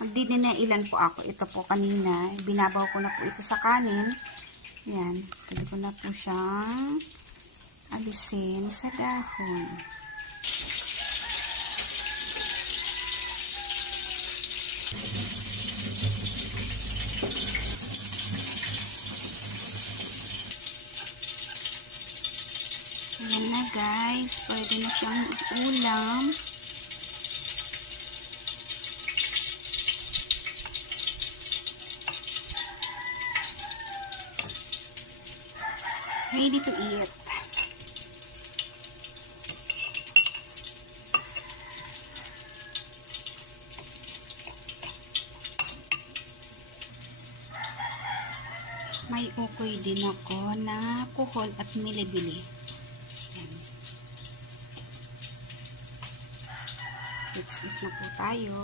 Magdidinailan po ako. Ito po kanina. Binabaw ko na po ito sa kanin. Yan. Pwede ko na po siyang alisin sa dahon. Ayan na guys. Pwede na siyang ulam. Ready to eat. May ukoy din ako na kuhol at milibili. Let's eat na po tayo.